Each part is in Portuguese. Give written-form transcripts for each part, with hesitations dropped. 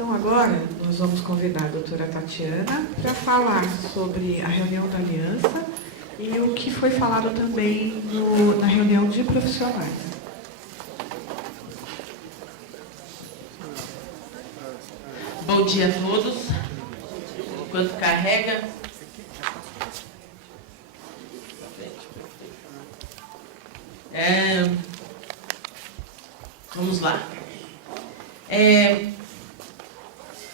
Então agora nós vamos convidar a doutora Tatiana para falar sobre a reunião da aliança e o que foi falado também na reunião de profissionais. Bom dia a todos. Enquanto carrega. Vamos lá.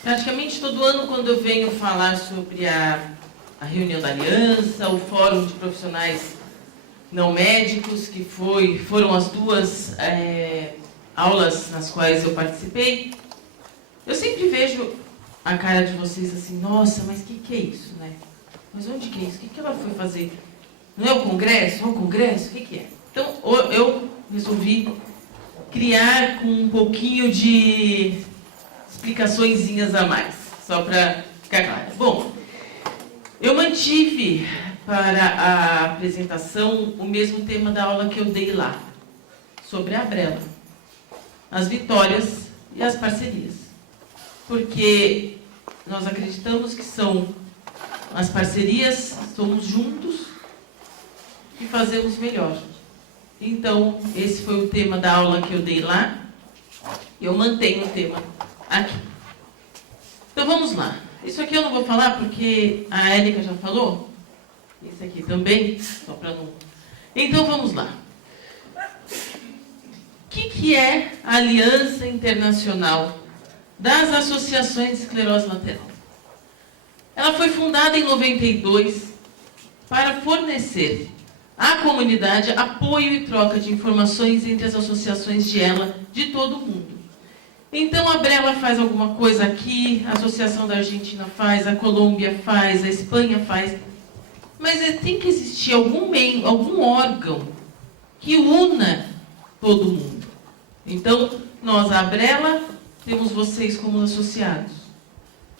Praticamente todo ano, quando eu venho falar sobre a reunião da aliança, o fórum de profissionais não médicos, que foram as duas aulas nas quais eu participei, eu sempre vejo a cara de vocês assim: nossa, mas o que é isso, né? Mas onde que é isso? O que ela foi fazer? Não é o congresso? É o congresso? O que é? Então, eu resolvi criar com um pouquinho de explicaçõezinhas a mais, só para ficar claro. Bom, eu mantive para a apresentação o mesmo tema da aula que eu dei lá, sobre a Abrela, as vitórias e as parcerias. Porque nós acreditamos que são as parcerias, somos juntos e fazemos melhor. Então, esse foi o tema da aula que eu dei lá, e eu mantenho o tema aqui. Então, vamos lá. Isso aqui eu não vou falar porque a Érica já falou. Esse aqui também, só para não... Então, vamos lá. O que é a Aliança Internacional das Associações de Esclerose Lateral? Ela foi fundada em 92 para fornecer à comunidade apoio e troca de informações entre as associações de ELA de todo o mundo. Então, a Abrela faz alguma coisa aqui, a Associação da Argentina faz, a Colômbia faz, a Espanha faz, mas tem que existir algum órgão que una todo mundo. Então, nós, a Abrela, temos vocês como associados.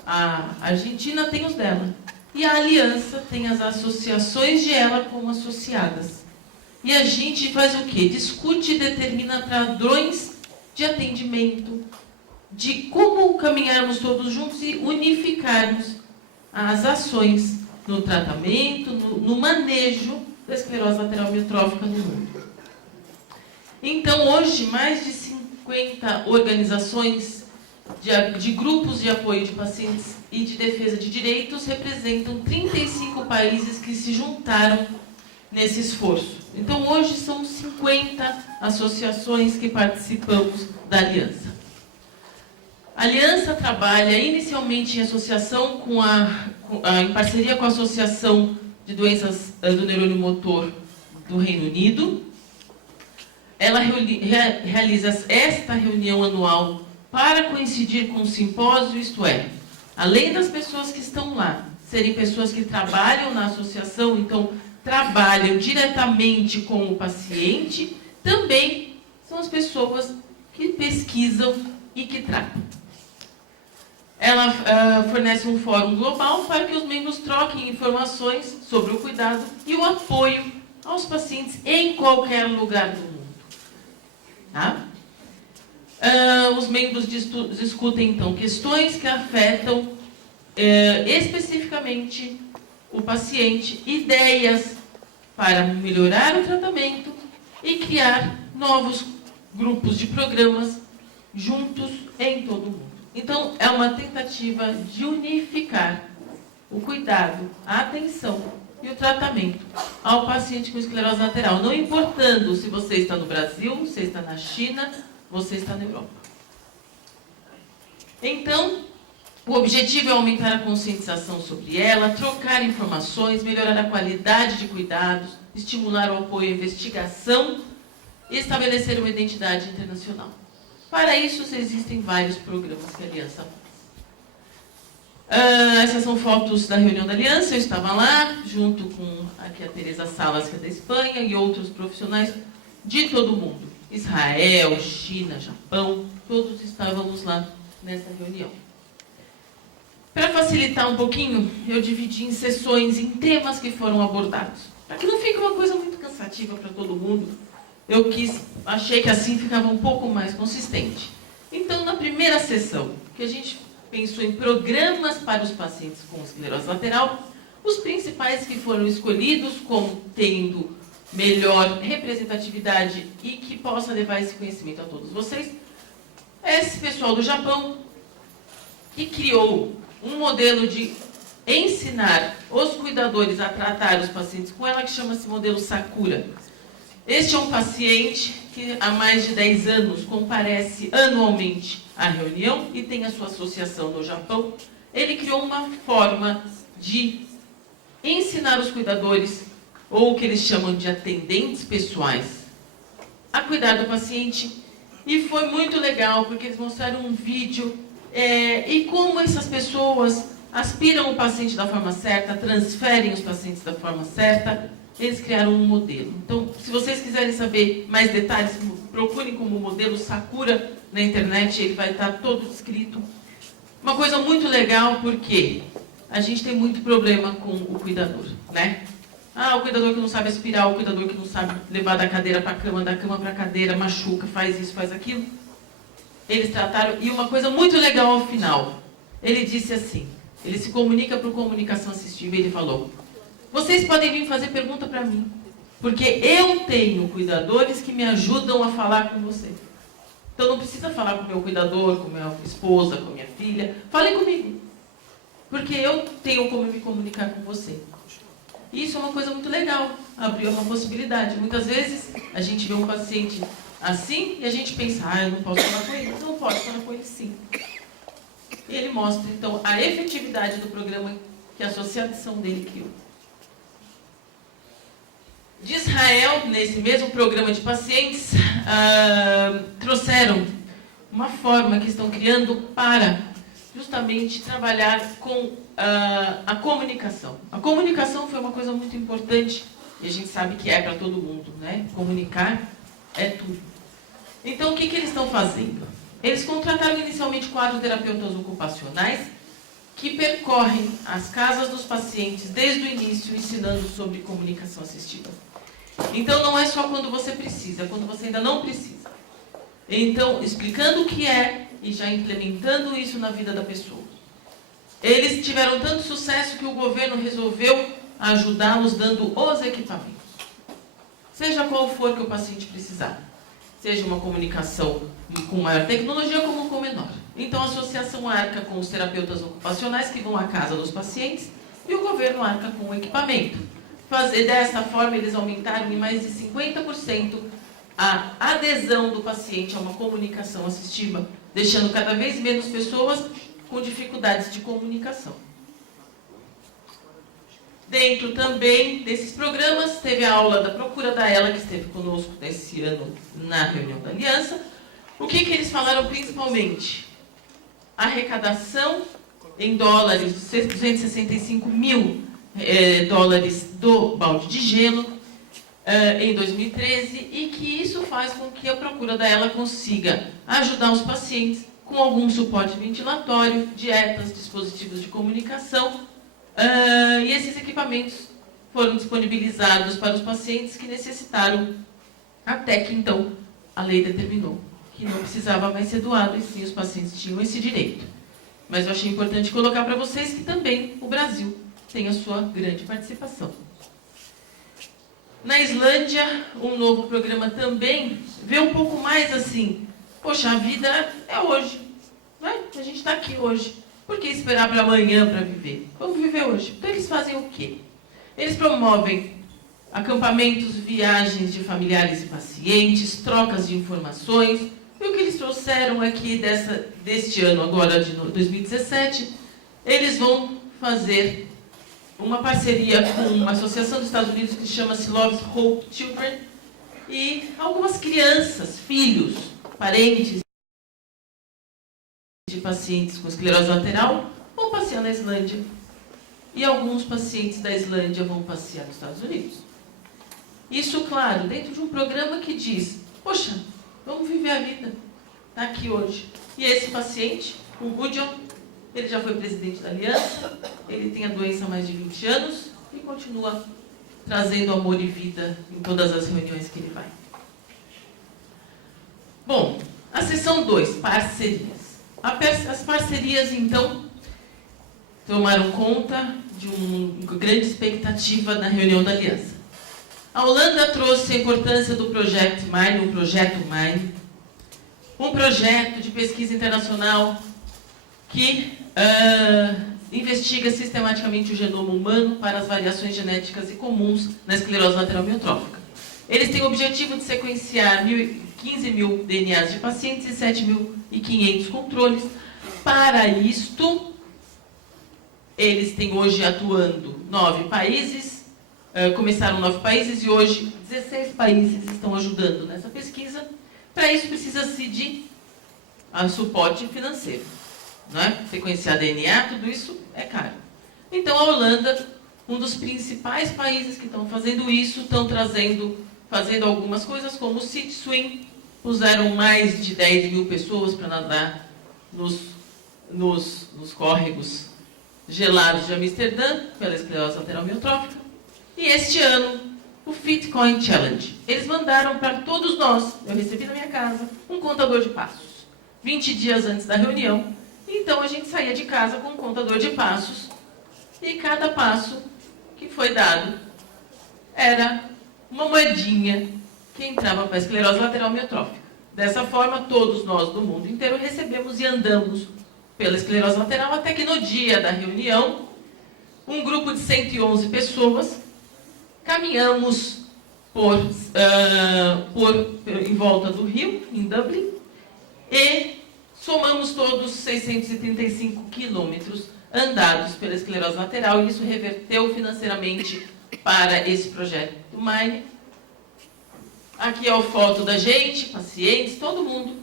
A Argentina tem os dela. E a Aliança tem as associações de ela como associadas. E a gente faz o quê? Discute e determina padrões de atendimento, de como caminharmos todos juntos e unificarmos as ações no tratamento, no manejo da esclerose lateral amiotrófica no mundo. Então, hoje, mais de 50 organizações de grupos de apoio de pacientes e de defesa de direitos representam 35 países que se juntaram nesse esforço. Então, hoje são 50 associações que participamos da Aliança. A Aliança trabalha inicialmente em associação em parceria com a Associação de Doenças do Neurônio Motor do Reino Unido. Ela realiza esta reunião anual para coincidir com o simpósio, isto é, além das pessoas que estão lá, serem pessoas que trabalham na associação, então trabalham diretamente com o paciente, também são as pessoas que pesquisam e que tratam. Ela fornece um fórum global para que os membros troquem informações sobre o cuidado e o apoio aos pacientes em qualquer lugar do mundo. Tá? Os membros discutem, então, questões que afetam especificamente o paciente, ideias para melhorar o tratamento e criar novos grupos de programas juntos em todo o mundo. Então, é uma tentativa de unificar o cuidado, a atenção e o tratamento ao paciente com esclerose lateral, não importando se você está no Brasil, você está na China, você está na Europa. Então, o objetivo é aumentar a conscientização sobre ela, trocar informações, melhorar a qualidade de cuidados, estimular o apoio à investigação e estabelecer uma identidade internacional. Para isso, existem vários programas que a Aliança faz. Essas são fotos da reunião da Aliança. Eu estava lá, junto com aqui a Teresa Salas, que é da Espanha, e outros profissionais de todo o mundo. Israel, China, Japão, todos estávamos lá nessa reunião. Para facilitar um pouquinho, eu dividi em sessões, em temas que foram abordados. Para que não fique uma coisa muito cansativa para todo mundo, achei que assim ficava um pouco mais consistente. Então, na primeira sessão, que a gente pensou em programas para os pacientes com esclerose lateral. Os principais que foram escolhidos como tendo melhor representatividade e que possa levar esse conhecimento a todos vocês, é esse pessoal do Japão, que criou um modelo de ensinar os cuidadores a tratar os pacientes com ela, que chama-se modelo Sakura. Este é um paciente que há mais de 10 anos comparece anualmente à reunião e tem a sua associação no Japão. Ele criou uma forma de ensinar os cuidadores, ou o que eles chamam de atendentes pessoais, a cuidar do paciente. E foi muito legal, porque eles mostraram um vídeo e como essas pessoas aspiram o paciente da forma certa, transferem os pacientes da forma certa. Eles criaram um modelo. Então, se vocês quiserem saber mais detalhes, procurem como modelo Sakura na internet, ele vai estar todo escrito. Uma coisa muito legal, porque a gente tem muito problema com o cuidador, né? O cuidador que não sabe aspirar, o cuidador que não sabe levar da cadeira para a cama, da cama para a cadeira, machuca, faz isso, faz aquilo. Eles trataram, e uma coisa muito legal ao final, ele disse assim, ele se comunica para o comunicação assistiva e ele falou: vocês podem vir fazer pergunta para mim, porque eu tenho cuidadores que me ajudam a falar com você. Então não precisa falar com o meu cuidador, com minha esposa, com minha filha, falem comigo, porque eu tenho como me comunicar com você. Isso é uma coisa muito legal, abriu uma possibilidade. Muitas vezes a gente vê um paciente assim e a gente pensa, eu não posso falar com ele. Não pode falar com ele sim. E ele mostra, então, a efetividade do programa que a associação dele criou. De Israel, nesse mesmo programa de pacientes, trouxeram uma forma que estão criando para justamente trabalhar com a comunicação. A comunicação foi uma coisa muito importante, e a gente sabe que é para todo mundo, né? Comunicar é tudo. Então, o que eles estão fazendo? Eles contrataram inicialmente 4 terapeutas ocupacionais que percorrem as casas dos pacientes desde o início, ensinando sobre comunicação assistiva. Então, não é só quando você precisa, é quando você ainda não precisa. Então, explicando o que é e já implementando isso na vida da pessoa. Eles tiveram tanto sucesso que o governo resolveu ajudá-los dando os equipamentos. Seja qual for que o paciente precisar. Seja uma comunicação com maior tecnologia como com menor. Então, a associação arca com os terapeutas ocupacionais que vão à casa dos pacientes e o governo arca com o equipamento. Dessa forma, eles aumentaram em mais de 50% a adesão do paciente a uma comunicação assistiva, deixando cada vez menos pessoas com dificuldades de comunicação. Dentro também desses programas, teve a aula da Procura da Ela, que esteve conosco nesse ano na reunião da Aliança. O que eles falaram principalmente? Arrecadação em dólares, 265 mil dólares do balde de gelo em 2013, e que isso faz com que a Procura da Ela consiga ajudar os pacientes com algum suporte ventilatório, dietas, dispositivos de comunicação, e esses equipamentos foram disponibilizados para os pacientes que necessitaram, até que então a lei determinou que não precisava mais ser doado, e sim os pacientes tinham esse direito. Mas eu achei importante colocar para vocês que também o Brasil tem a sua grande participação. Na Islândia, um novo programa também vê um pouco mais assim, poxa, a vida é hoje, né? A gente está aqui hoje. Por que esperar para amanhã para viver? Vamos viver hoje. Então eles fazem o quê? Eles promovem acampamentos, viagens de familiares e pacientes, trocas de informações. E o que eles trouxeram aqui deste ano, agora de 2017, eles vão fazer uma parceria com uma associação dos Estados Unidos que chama-se Love Hope Children, e algumas crianças, filhos, parentes de pacientes com esclerose lateral vão passear na Islândia, e alguns pacientes da Islândia vão passear nos Estados Unidos. Isso, claro, dentro de um programa que diz, poxa, vamos viver a vida, está aqui hoje. E esse paciente, o Gudjon, ele já foi presidente da Aliança, ele tem a doença há mais de 20 anos e continua trazendo amor e vida em todas as reuniões que ele vai. Bom, a seção 2, parcerias. As parcerias, então, tomaram conta de uma grande expectativa na reunião da Aliança. A Holanda trouxe a importância do projeto MINE, um projeto de pesquisa internacional que investiga sistematicamente o genoma humano para as variações genéticas e comuns na esclerose lateral amiotrófica. Eles têm o objetivo de sequenciar 15 mil DNAs de pacientes e 7.500 controles. Para isto, eles têm hoje atuando 9 países, começaram 9 países e hoje 16 países estão ajudando nessa pesquisa. Para isso precisa-se de suporte financeiro. Não é? Sequenciar DNA, tudo isso é caro. Então a Holanda, um dos principais países que estão fazendo isso, estão fazendo algumas coisas como o City Swim, puseram mais de 10 mil pessoas para nadar nos córregos gelados de Amsterdã, pela esclerose lateral amiotrófica. E este ano, o Fitcoin Challenge. Eles mandaram para todos nós, eu recebi na minha casa, um contador de passos. 20 dias antes da reunião. Então a gente saía de casa com um contador de passos. E cada passo que foi dado era uma moedinha que entrava para a esclerose lateral amiotrófica. Dessa forma, todos nós do mundo inteiro recebemos e andamos pela esclerose lateral, até que no dia da reunião, um grupo de 111 pessoas caminhamos em volta do rio, em Dublin, e somamos todos 635 quilômetros andados pela esclerose lateral, e isso reverteu financeiramente para esse projeto do MINE. Aqui é a foto da gente, pacientes, todo mundo.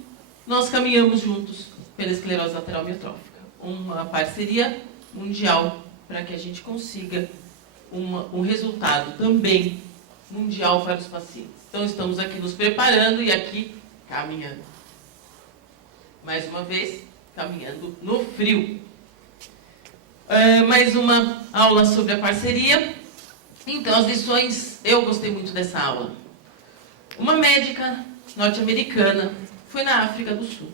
Nós caminhamos juntos pela esclerose lateral amiotrófica. Uma parceria mundial para que a gente consiga um resultado também mundial para os pacientes. Então, estamos aqui nos preparando e aqui caminhando. Mais uma vez, caminhando no frio. Mais uma aula sobre a parceria. Então, as lições, eu gostei muito dessa aula. Uma médica norte-americana foi na África do Sul.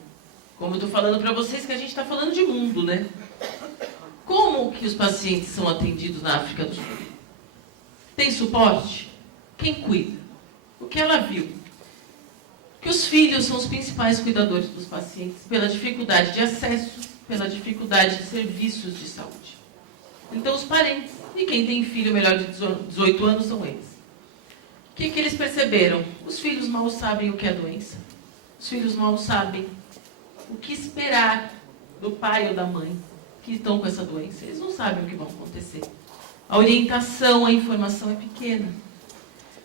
Como eu estou falando para vocês, que a gente está falando de mundo, né? Como que os pacientes são atendidos na África do Sul? Tem suporte? Quem cuida? O que ela viu? Que os filhos são os principais cuidadores dos pacientes pela dificuldade de acesso, pela dificuldade de serviços de saúde. Então, os parentes, e quem tem filho melhor de 18 anos são eles. O que eles perceberam? Os filhos mal sabem o que é doença. Os filhos mal sabem o que esperar do pai ou da mãe que estão com essa doença. Eles não sabem o que vai acontecer. A orientação, a informação é pequena.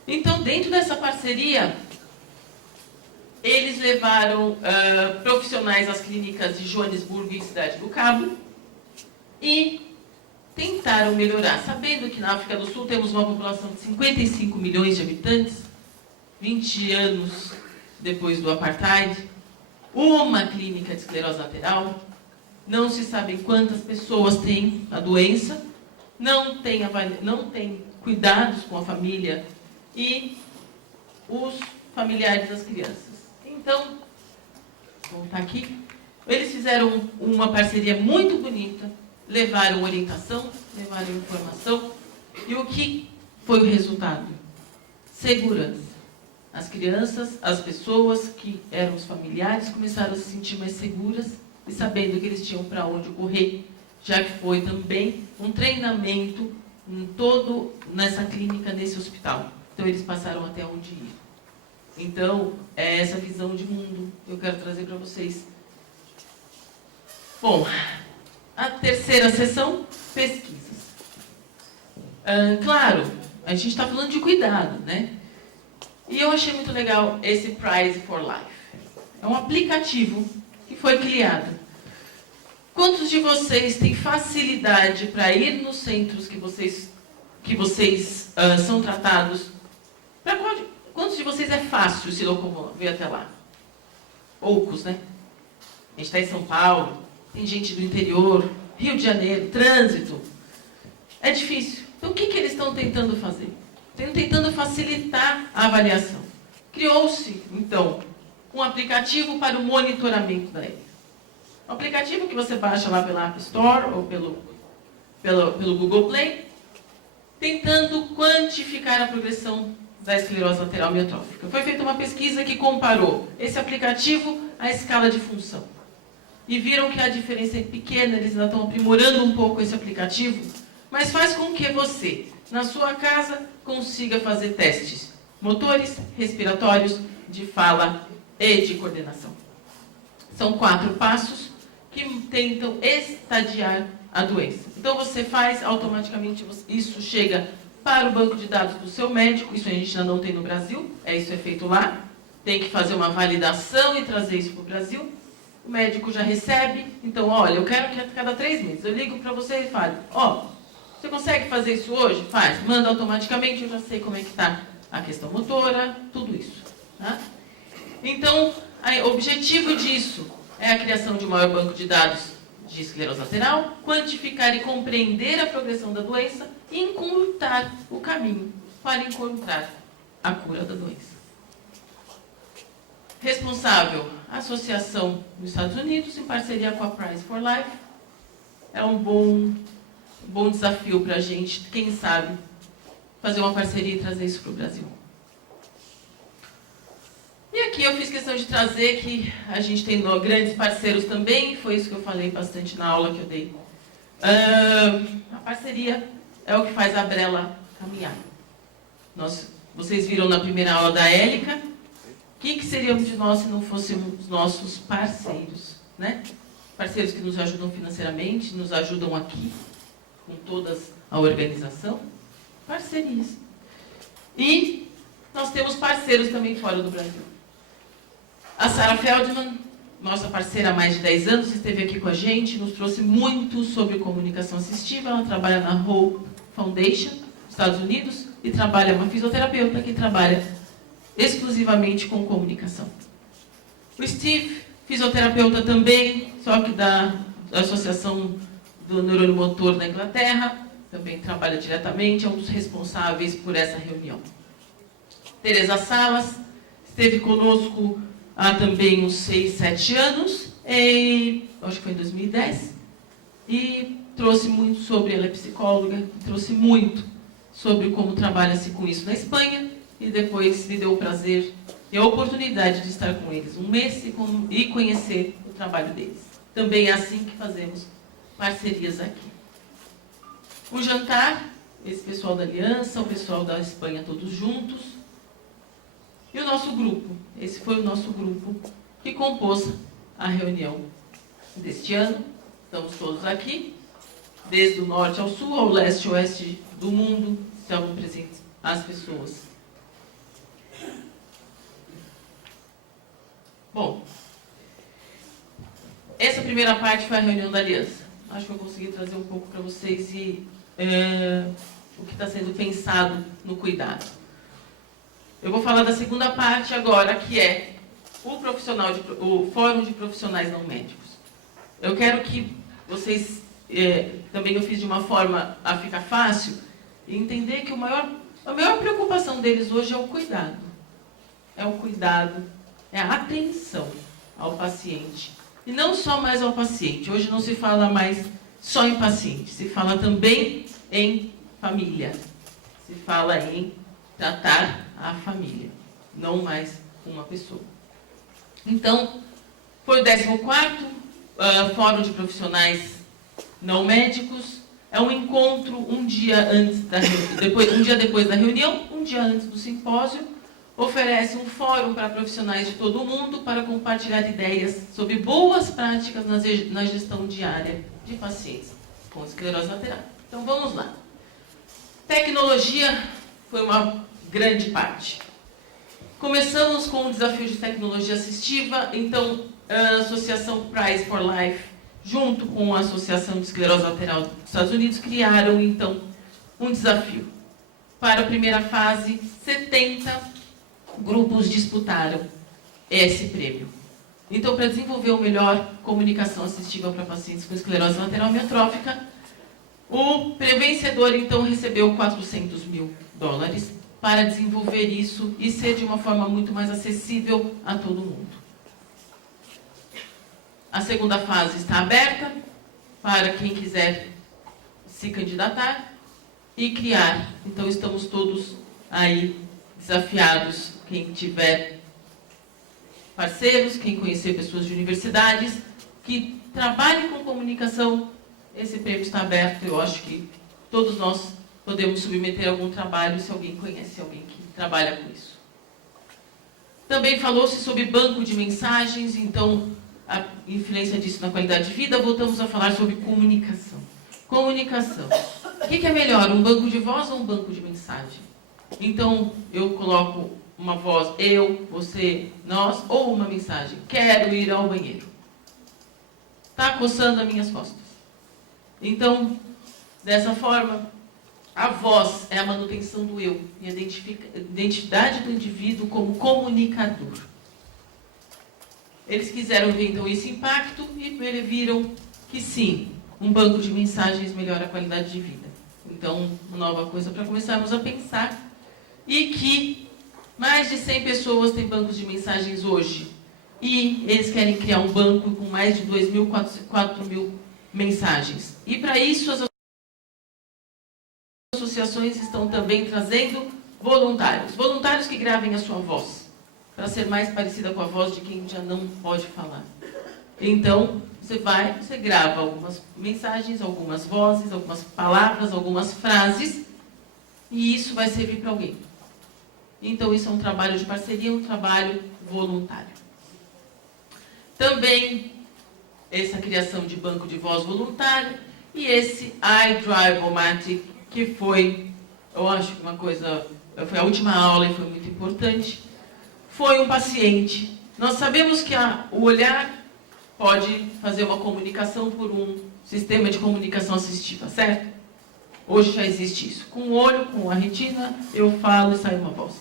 Então, dentro dessa parceria, eles levaram profissionais às clínicas de Joanesburgo e Cidade do Cabo e tentaram melhorar, sabendo que na África do Sul temos uma população de 55 milhões de habitantes, 20 anos depois do apartheid, uma clínica de esclerose lateral, não se sabe quantas pessoas têm a doença, não tem cuidados com a família e os familiares das crianças. Então, vou voltar aqui, eles fizeram uma parceria muito bonita, levaram orientação, levaram informação, e o que foi o resultado? Segurança. As crianças, as pessoas que eram os familiares começaram a se sentir mais seguras e sabendo que eles tinham para onde correr, já que foi também um treinamento todo nessa clínica, nesse hospital. Então, eles passaram até onde ir. Então, é essa visão de mundo que eu quero trazer para vocês. Bom, a terceira sessão, pesquisas. Claro, a gente está falando de cuidado, né? E eu achei muito legal esse Prize for Life. É um aplicativo que foi criado. Quantos de vocês têm facilidade para ir nos centros que vocês são tratados? Quantos de vocês é fácil se locomover até lá? Poucos, né? A gente está em São Paulo, tem gente do interior, Rio de Janeiro, trânsito. É difícil. Então, o que eles estão tentando fazer? Estão tentando facilitar a avaliação. Criou-se, então, um aplicativo para o monitoramento da hernia. Um aplicativo que você baixa lá pela App Store ou pelo Google Play, tentando quantificar a progressão da esclerose lateral amiotrófica. Foi feita uma pesquisa que comparou esse aplicativo à escala de função. E viram que a diferença é pequena, eles ainda estão aprimorando um pouco esse aplicativo, mas faz com que você, na sua casa, consiga fazer testes motores, respiratórios, de fala e de coordenação. São 4 passos que tentam estadiar a doença. Então você faz, automaticamente isso chega para o banco de dados do seu médico, isso a gente ainda não tem no Brasil, isso é feito lá, tem que fazer uma validação e trazer isso para o Brasil. O médico já recebe, então, olha, eu quero que a cada 3 meses eu ligo para você e falo, você consegue fazer isso hoje? Faz, manda automaticamente, eu já sei como é que está a questão motora, tudo isso. Tá? Então, o objetivo disso é a criação de um maior banco de dados de esclerose lateral, quantificar e compreender a progressão da doença e encurtar o caminho para encontrar a cura da doença. Responsável, a associação dos Estados Unidos, em parceria com a Prize for Life. É um bom desafio para a gente, quem sabe, fazer uma parceria e trazer isso para o Brasil. E aqui eu fiz questão de trazer que a gente tem grandes parceiros também, foi isso que eu falei bastante na aula que eu dei. A parceria é o que faz a Brella caminhar. Vocês viram na primeira aula da Élica, o que seríamos de nós se não fôssemos nossos parceiros, né? Parceiros que nos ajudam financeiramente, nos ajudam aqui, com toda a organização. Parcerias. E nós temos parceiros também fora do Brasil. A Sarah Feldman, nossa parceira há mais de 10 anos, esteve aqui com a gente, nos trouxe muito sobre comunicação assistiva. Ela trabalha na Hope Foundation, Estados Unidos, e trabalha uma fisioterapeuta que trabalha exclusivamente com comunicação. O Steve, fisioterapeuta também, só que da Associação do Neurônio Motor da Inglaterra, também trabalha diretamente, é um dos responsáveis por essa reunião. Teresa Salas esteve conosco há também uns 6, 7 anos, acho que foi em 2010, e trouxe muito sobre, ela é psicóloga, trouxe muito sobre como trabalha-se com isso na Espanha, e depois me deu o prazer e a oportunidade de estar com eles um mês e conhecer o trabalho deles. Também é assim que fazemos parcerias aqui. O jantar, esse pessoal da Aliança, o pessoal da Espanha, todos juntos. E o nosso grupo, esse foi o nosso grupo que compôs a reunião deste ano. Estamos todos aqui, desde o norte ao sul, ao leste e oeste do mundo, estavam presentes as pessoas. Bom, essa primeira parte foi a reunião da Aliança. Acho que eu consegui trazer um pouco para vocês o que está sendo pensado no cuidado. Eu vou falar da segunda parte agora, que é o Fórum de Profissionais Não Médicos. Eu quero que vocês, também eu fiz de uma forma a ficar fácil, e entender que a maior preocupação deles hoje é o cuidado. É o cuidado, é a atenção ao paciente. E não só mais ao paciente. Hoje não se fala mais só em paciente, se fala também em família. Se fala em tratar a família, não mais uma pessoa. Então, foi o 14º Fórum de Profissionais Não Médicos. É um encontro um dia depois da reunião, um dia antes do simpósio. Oferece um fórum para profissionais de todo o mundo para compartilhar ideias sobre boas práticas na gestão diária de pacientes com esclerose lateral. Então vamos lá. Tecnologia foi uma grande parte. Começamos com o desafio de tecnologia assistiva, então a Associação Prize for Life, junto com a Associação de Esclerose Lateral dos Estados Unidos, criaram então um desafio. Para a primeira fase, 70 grupos disputaram esse prêmio. Então, para desenvolver o melhor comunicação assistiva para pacientes com esclerose lateral amiotrófica, o vencedor, então, recebeu $400 mil para desenvolver isso e ser de uma forma muito mais acessível a todo mundo. A segunda fase está aberta para quem quiser se candidatar e criar. Então, estamos todos aí desafiados. Quem tiver parceiros, quem conhecer pessoas de universidades que trabalhem com comunicação, esse prêmio está aberto. Eu acho que todos nós podemos submeter algum trabalho se alguém conhece alguém que trabalha com isso. Também falou-se sobre banco de mensagens, então a influência disso na qualidade de vida. Voltamos a falar sobre comunicação. Comunicação. O que é melhor, um banco de voz ou um banco de mensagem? Então, eu coloco uma voz, eu, você, nós, ou uma mensagem. Quero ir ao banheiro. Está coçando as minhas costas. Então, dessa forma, a voz é a manutenção do eu e a identidade do indivíduo como comunicador. Eles quiseram ver, então, esse impacto e viram que sim, um banco de mensagens melhora a qualidade de vida. Então, uma nova coisa para começarmos a pensar. E que mais de 100 pessoas têm bancos de mensagens hoje. E eles querem criar um banco com mais de 2.000, 4.000 mensagens. E para isso, as associações estão também trazendo voluntários. Voluntários que gravem a sua voz, para ser mais parecida com a voz de quem já não pode falar. Então, você grava algumas mensagens, algumas vozes, algumas palavras, algumas frases, e isso vai servir para alguém. Então, isso é um trabalho de parceria, um trabalho voluntário. Também, essa criação de banco de voz voluntário, e esse iDrive-O-Matic, que foi, eu acho que uma coisa, foi a última aula e foi muito importante, foi um paciente. Nós sabemos que o olhar pode fazer uma comunicação por um sistema de comunicação assistiva, certo? Hoje já existe isso. Com o olho, com a retina, eu falo e sai uma voz.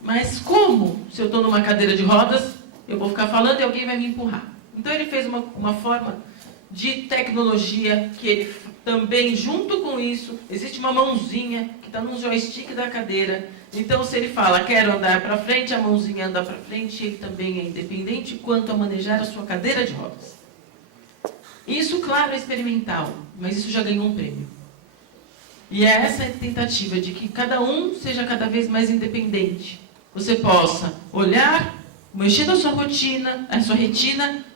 Mas como? Se eu estou numa cadeira de rodas, eu vou ficar falando e alguém vai me empurrar. Então ele fez uma forma de tecnologia que ele também, junto com isso, existe uma mãozinha que está no joystick da cadeira. Então, se ele fala, quero andar para frente, a mãozinha anda para frente, ele também é independente quanto a manejar a sua cadeira de rodas. Isso, claro, é experimental, mas isso já ganhou um prêmio. E é essa a tentativa de que cada um seja cada vez mais independente. Você possa olhar, mexer na sua rotina, a sua retina,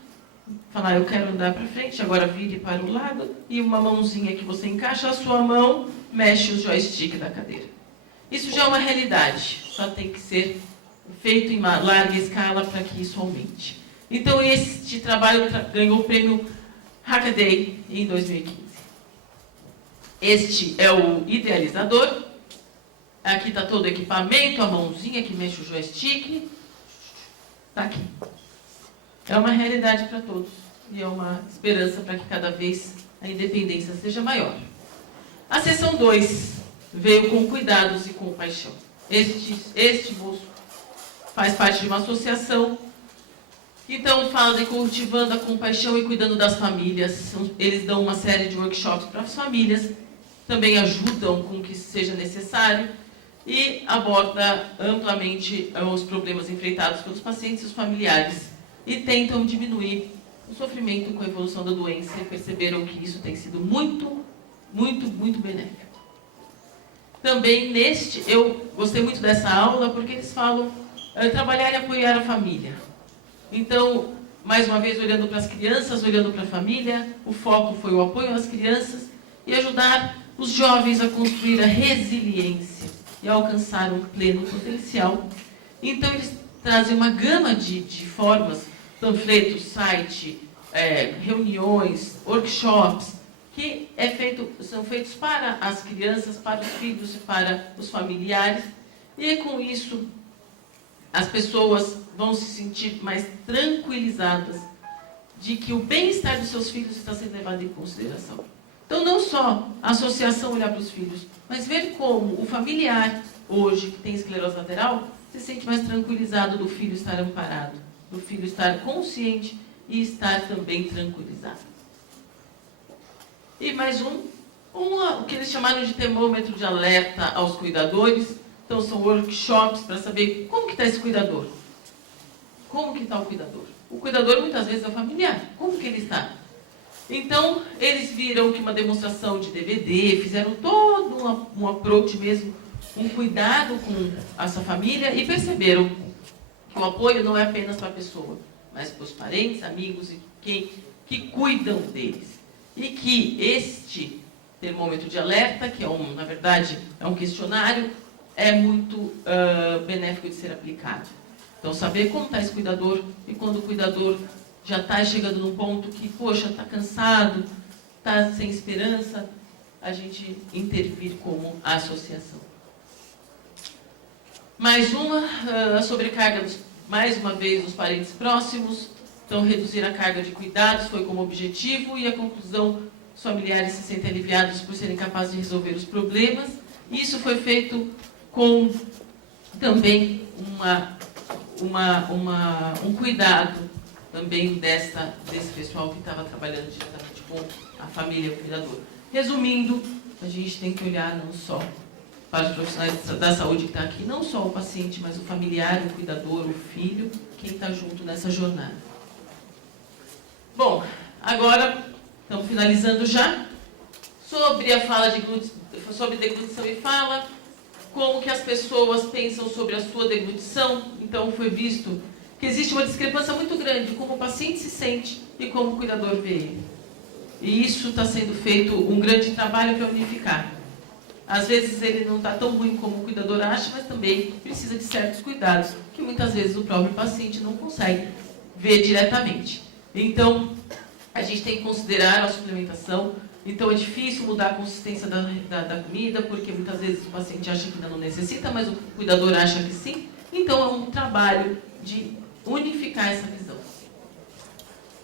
falar, eu quero andar para frente, agora vire para o lado, e uma mãozinha que você encaixa a sua mão, mexe o joystick da cadeira. Isso já é uma realidade, só tem que ser feito em uma larga escala para que isso aumente. Então, este trabalho ganhou o prêmio Hackaday em 2015. Este é o idealizador. Aqui está todo o equipamento, a mãozinha que mexe o joystick. Está aqui. É uma realidade para todos. E é uma esperança para que cada vez a independência seja maior. A seção 2 veio com cuidados e com paixão. Este moço faz parte de uma associação. Então, fala de cultivando a compaixão e cuidando das famílias. Eles dão uma série de workshops para as famílias. Também ajudam com o que seja necessário. E aborda amplamente os problemas enfrentados pelos pacientes e os familiares. E tentam diminuir o sofrimento com a evolução da doença. E perceberam que isso tem sido muito, muito, muito benéfico. Também eu gostei muito dessa aula porque eles falam trabalhar e apoiar a família. Então, mais uma vez, olhando para as crianças, olhando para a família, o foco foi o apoio às crianças e ajudar os jovens a construir a resiliência e a alcançar um pleno potencial. Então, eles trazem uma gama de formas, panfletos, site, reuniões, workshops, que são feitos para as crianças, para os filhos e para os familiares. E com isso, as pessoas vão se sentir mais tranquilizadas de que o bem-estar dos seus filhos está sendo levado em consideração. Então, não só a associação olhar para os filhos, mas ver como o familiar, hoje, que tem esclerose lateral, se sente mais tranquilizado do filho estar amparado, do filho estar consciente e estar também tranquilizado. E mais o que eles chamaram de termômetro de alerta aos cuidadores. Então, são workshops para saber como que está esse cuidador. Como que está o cuidador? O cuidador, muitas vezes, é o familiar. Como que ele está? Então, eles viram que uma demonstração de DVD, fizeram todo um approach mesmo, um cuidado com essa família e perceberam que o apoio não é apenas para a pessoa, mas para os parentes, amigos e quem que cuidam deles. E que este termômetro de alerta, que na verdade, é um questionário, é muito benéfico de ser aplicado. Então, saber como está esse cuidador e quando o cuidador já está chegando num ponto que, poxa, está cansado, está sem esperança, a gente intervir como associação. Mais uma, a sobrecarga, mais uma vez, dos parentes próximos. Então, reduzir a carga de cuidados foi como objetivo e a conclusão, os familiares se sentem aliviados por serem capazes de resolver os problemas. Isso foi feito com também um cuidado também desse pessoal que estava trabalhando diretamente com a família e o cuidador. Resumindo, a gente tem que olhar não só para os profissionais da saúde que estão aqui, não só o paciente, mas o familiar, o cuidador, o filho, quem está junto nessa jornada. Bom, agora estamos finalizando já. Sobre a fala sobre deglutição e fala, como que as pessoas pensam sobre a sua deglutição. Então, foi visto que existe uma discrepância muito grande de como o paciente se sente e como o cuidador vê ele. E isso está sendo feito um grande trabalho para unificar. Às vezes ele não está tão ruim como o cuidador acha, mas também precisa de certos cuidados, que muitas vezes o próprio paciente não consegue ver diretamente. Então, a gente tem que considerar a suplementação. Então, é difícil mudar a consistência da comida, porque muitas vezes o paciente acha que ainda não necessita, mas o cuidador acha que sim. Então, é um trabalho de unificar essa visão.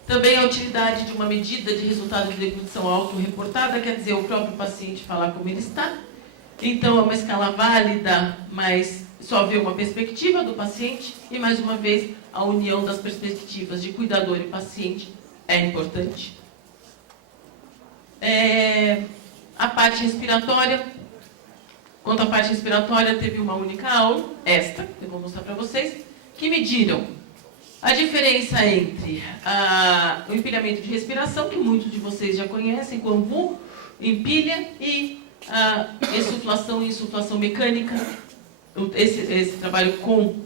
Também a utilidade de uma medida de resultado de deglutição autorreportada, quer dizer, o próprio paciente falar como ele está. Então, é uma escala válida, mas só vê uma perspectiva do paciente. E, mais uma vez, a união das perspectivas de cuidador e paciente é importante. A parte respiratória. Quanto à parte respiratória, teve uma única aula, esta, que eu vou mostrar para vocês, que mediram a diferença entre o empilhamento de respiração, que muitos de vocês já conhecem, como empilha, e a insuflação e insuflação mecânica, esse trabalho com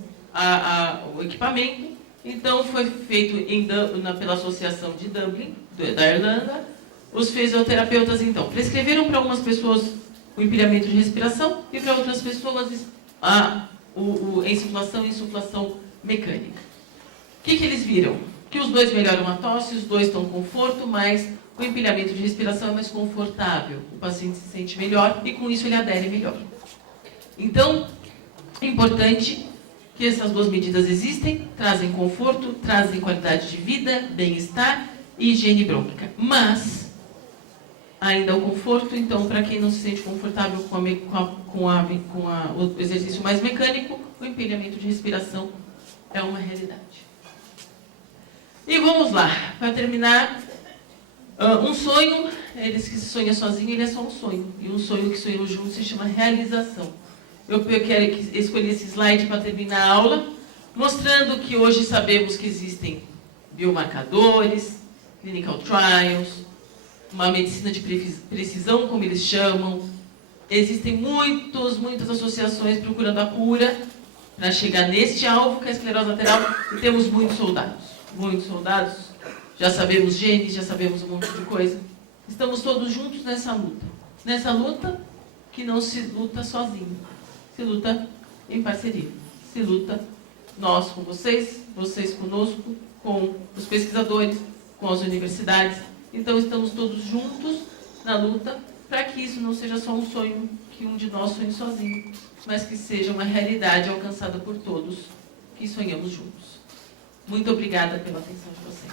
o equipamento. Então, foi feito pela Associação de Dublin, da Irlanda. Os fisioterapeutas, então, prescreveram para algumas pessoas o empilhamento de respiração e para outras pessoas a insuflação e insuflação mecânica. O que eles viram? Que os dois melhoram a tosse, os dois estão com conforto, mas o empilhamento de respiração é mais confortável. O paciente se sente melhor e, com isso, ele adere melhor. Então, é importante que essas duas medidas existem, trazem conforto, trazem qualidade de vida, bem-estar e higiene brônquica. Mas, ainda o conforto, então, para quem não se sente confortável com o exercício mais mecânico, o empilhamento de respiração é uma realidade. E vamos lá, para terminar, um sonho, eles que se sonham sozinho, ele é só um sonho. E um sonho que sonham juntos se chama realização. Eu escolhi esse slide para terminar a aula, mostrando que hoje sabemos que existem biomarcadores, clinical trials, uma medicina de precisão, como eles chamam. Existem muitas associações procurando a cura para chegar neste alvo, que é a esclerose lateral, e temos muitos soldados. Já sabemos genes, já sabemos um monte de coisa. Estamos todos juntos nessa luta. Nessa luta que não se luta sozinho, se luta em parceria. Se luta nós com vocês, vocês conosco, com os pesquisadores, com as universidades. Então, estamos todos juntos na luta para que isso não seja só um sonho, que um de nós sonhe sozinho, mas que seja uma realidade alcançada por todos que sonhamos juntos. Muito obrigada pela atenção de vocês.